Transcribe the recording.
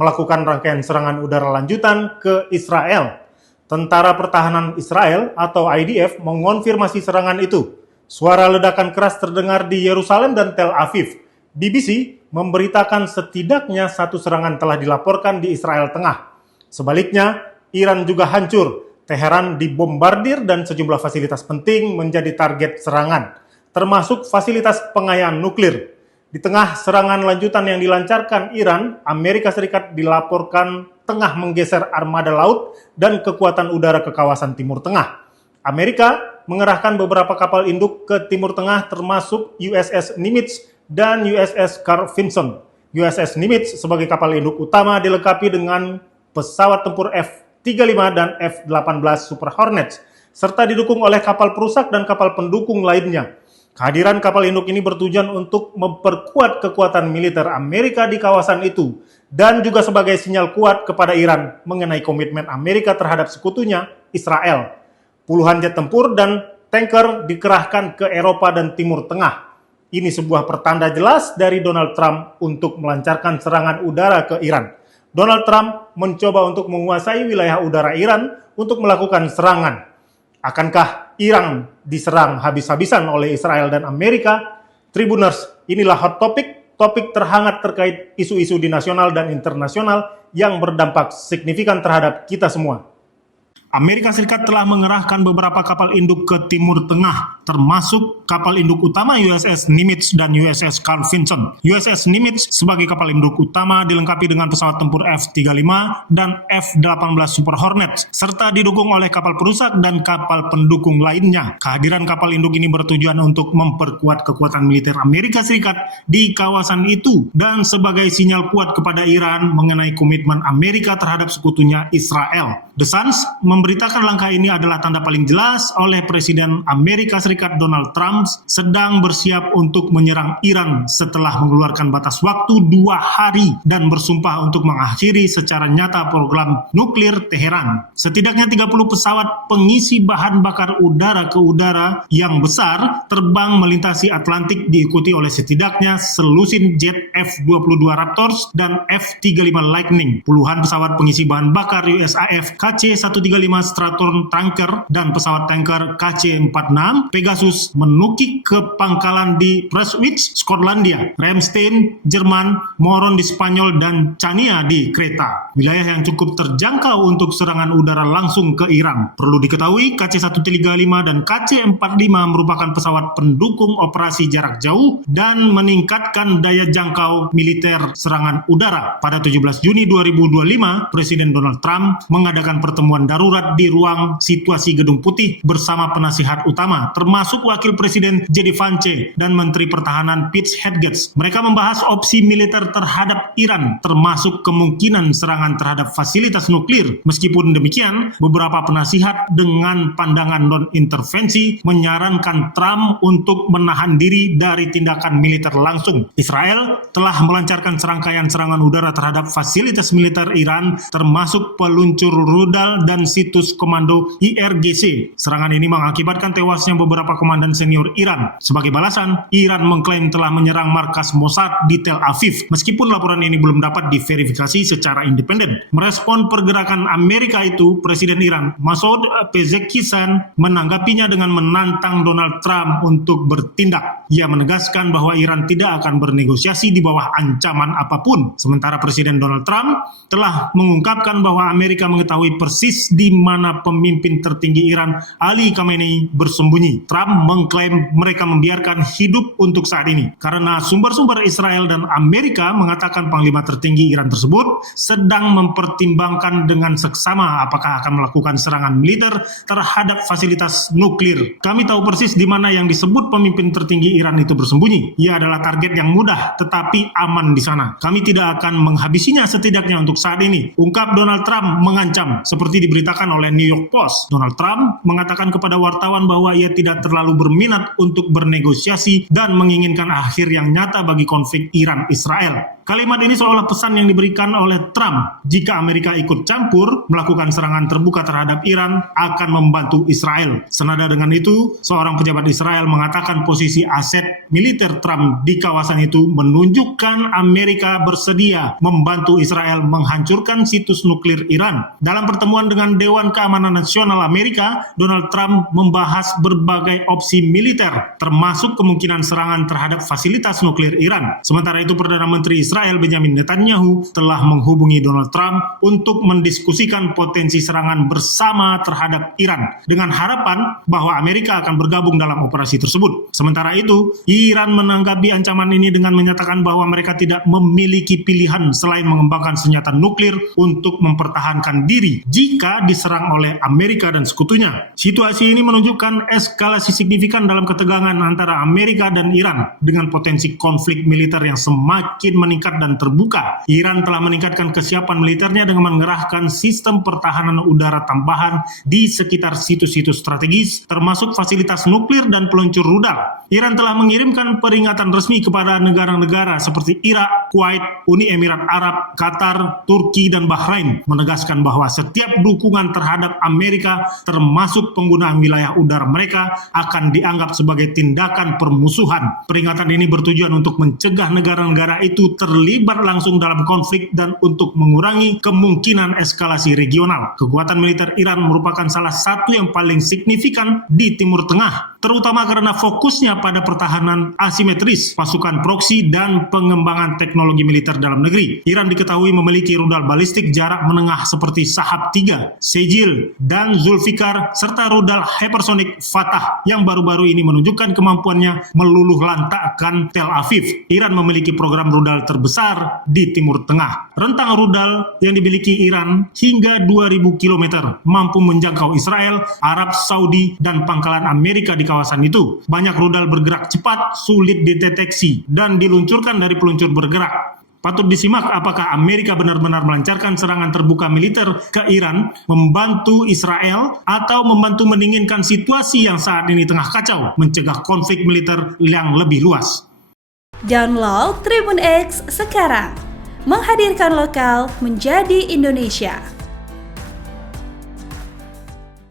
melakukan rangkaian serangan udara lanjutan ke Israel. Tentara Pertahanan Israel atau IDF mengonfirmasi serangan itu. Suara ledakan keras terdengar di Yerusalem dan Tel Aviv. BBC memberitakan setidaknya satu serangan telah dilaporkan di Israel Tengah. Sebaliknya, Iran juga hancur. Teheran dibombardir dan sejumlah fasilitas penting menjadi target serangan, termasuk fasilitas pengayaan nuklir. Di tengah serangan lanjutan yang dilancarkan Iran, Amerika Serikat dilaporkan tengah menggeser armada laut dan kekuatan udara ke kawasan Timur Tengah. Amerika mengerahkan beberapa kapal induk ke Timur Tengah termasuk USS Nimitz dan USS Carl Vinson. USS Nimitz sebagai kapal induk utama dilengkapi dengan pesawat tempur F-35 dan F-18 Super Hornets, serta didukung oleh kapal perusak dan kapal pendukung lainnya. Kehadiran kapal induk ini bertujuan untuk memperkuat kekuatan militer Amerika di kawasan itu dan juga sebagai sinyal kuat kepada Iran mengenai komitmen Amerika terhadap sekutunya, Israel. Puluhan jet tempur dan tanker dikerahkan ke Eropa dan Timur Tengah. Ini sebuah pertanda jelas dari Donald Trump untuk melancarkan serangan udara ke Iran. Donald Trump mencoba untuk menguasai wilayah udara Iran untuk melakukan serangan. Akankah Iran diserang habis-habisan oleh Israel dan Amerika? Tribuners, inilah hot topic, topik terhangat terkait isu-isu di nasional dan internasional yang berdampak signifikan terhadap kita semua. Amerika Serikat telah mengerahkan beberapa kapal induk ke Timur Tengah, termasuk kapal induk utama USS Nimitz dan USS Carl Vinson. USS Nimitz sebagai kapal induk utama dilengkapi dengan pesawat tempur F-35 dan F-18 Super Hornets, serta didukung oleh kapal perusak dan kapal pendukung lainnya. Kehadiran kapal induk ini bertujuan untuk memperkuat kekuatan militer Amerika Serikat di kawasan itu dan sebagai sinyal kuat kepada Iran mengenai komitmen Amerika terhadap sekutunya Israel. The Sun memberitakan langkah ini adalah tanda paling jelas oleh Presiden Amerika Serikat Donald Trump sedang bersiap untuk menyerang Iran setelah mengeluarkan batas waktu 2 hari dan bersumpah untuk mengakhiri secara nyata program nuklir Teheran. Setidaknya 30 pesawat pengisi bahan bakar udara ke udara yang besar terbang melintasi Atlantik diikuti oleh setidaknya selusin jet F-22 Raptors dan F-35 Lightning. Puluhan pesawat pengisi bahan bakar USAF KC-135 Straton tanker dan pesawat tanker KC-46 Pegasus menukik ke pangkalan di Prestwich, Skotlandia, Ramstein, Jerman, Moron di Spanyol, dan Chania di Kreta. Wilayah yang cukup terjangkau untuk serangan udara langsung ke Iran. Perlu diketahui, KC-135 dan KC-45 merupakan pesawat pendukung operasi jarak jauh dan meningkatkan daya jangkau militer serangan udara. Pada 17 Juni 2025, Presiden Donald Trump mengadakan pertemuan darurat di ruang situasi Gedung Putih bersama penasihat utama, termasuk Wakil Presiden J.D. Vance dan Menteri Pertahanan Pete Hegseth. Mereka membahas opsi militer terhadap Iran, termasuk kemungkinan serangan terhadap fasilitas nuklir. Meskipun demikian, beberapa penasihat dengan pandangan non-intervensi menyarankan Trump untuk menahan diri dari tindakan militer langsung. Israel telah melancarkan serangkaian serangan udara terhadap fasilitas militer Iran, termasuk peluncur rudal dan situs komando IRGC. Serangan ini mengakibatkan tewasnya beberapa komandan senior Iran. Sebagai balasan, Iran mengklaim telah menyerang markas Mossad di Tel Aviv, meskipun laporan ini belum dapat diverifikasi secara independen. Merespon pergerakan Amerika itu, Presiden Iran Masoud Pezeshkian menanggapinya dengan menantang Donald Trump untuk bertindak. Ia menegaskan bahwa Iran tidak akan bernegosiasi di bawah ancaman apapun. Sementara Presiden Donald Trump telah mengungkapkan bahwa Amerika mengetahui persis di mana pemimpin tertinggi Iran Ali Khamenei bersembunyi. Trump mengklaim mereka membiarkan hidup untuk saat ini karena sumber-sumber Israel dan Amerika mengatakan panglima tertinggi Iran tersebut sedang mempertimbangkan dengan seksama apakah akan melakukan serangan militer terhadap fasilitas nuklir. Kami tahu persis di mana yang disebut pemimpin tertinggi Iran itu bersembunyi. Ia adalah target yang mudah tetapi aman di sana. Kami tidak akan menghabisinya setidaknya untuk saat ini, ungkap Donald Trump mengancam. Seperti diberitakan dikutipkan oleh New York Post. Donald Trump mengatakan kepada wartawan bahwa ia tidak terlalu berminat untuk bernegosiasi dan menginginkan akhir yang nyata bagi konflik Iran-Israel. Kalimat ini seolah pesan yang diberikan oleh Trump. Jika Amerika ikut campur, melakukan serangan terbuka terhadap Iran akan membantu Israel. Senada dengan itu, seorang pejabat Israel mengatakan posisi aset militer Trump di kawasan itu menunjukkan Amerika bersedia membantu Israel menghancurkan situs nuklir Iran. Dalam pertemuan dengan Dewan Keamanan Nasional Amerika, Donald Trump membahas berbagai opsi militer, termasuk kemungkinan serangan terhadap fasilitas nuklir Iran. Sementara itu, Perdana Menteri Israel Benjamin Netanyahu telah menghubungi Donald Trump untuk mendiskusikan potensi serangan bersama terhadap Iran dengan harapan bahwa Amerika akan bergabung dalam operasi tersebut. Sementara itu, Iran menanggapi ancaman ini dengan menyatakan bahwa mereka tidak memiliki pilihan selain mengembangkan senjata nuklir untuk mempertahankan diri jika diserang oleh Amerika dan sekutunya. Situasi ini menunjukkan eskalasi signifikan dalam ketegangan antara Amerika dan Iran dengan potensi konflik militer yang semakin meningkat dan terbuka. Iran telah meningkatkan kesiapan militernya dengan mengerahkan sistem pertahanan udara tambahan di sekitar situs-situs strategis, termasuk fasilitas nuklir dan peluncur rudal. Iran telah mengirimkan peringatan resmi kepada negara-negara seperti Irak, Kuwait, Uni Emirat Arab, Qatar, Turki, dan Bahrain, menegaskan bahwa setiap dukungan terhadap Amerika, termasuk penggunaan wilayah udara mereka, akan dianggap sebagai tindakan permusuhan. Peringatan ini bertujuan untuk mencegah negara-negara itu terlibat langsung dalam konflik dan untuk mengurangi kemungkinan eskalasi regional. Kekuatan militer Iran merupakan salah satu yang paling signifikan di Timur Tengah, terutama karena fokusnya pada pertahanan asimetris, pasukan proksi, dan pengembangan teknologi militer dalam negeri. Iran diketahui memiliki rudal balistik jarak menengah seperti Shahab-3, Sejil, dan Zulfikar, serta rudal hypersonic Fatah yang baru-baru ini menunjukkan kemampuannya meluluh lantakkan Tel Aviv. Iran memiliki program rudal terbesar di Timur Tengah. Rentang rudal yang dimiliki Iran hingga 2000 km mampu menjangkau Israel, Arab Saudi, dan pangkalan Amerika di kawasan itu. Banyak rudal bergerak cepat, sulit dideteksi, dan diluncurkan dari peluncur bergerak. Patut disimak apakah Amerika benar-benar melancarkan serangan terbuka militer ke Iran, membantu Israel, atau membantu mendinginkan situasi yang saat ini tengah kacau, mencegah konflik militer yang lebih luas. Download Tribun X sekarang, menghadirkan lokal menjadi Indonesia.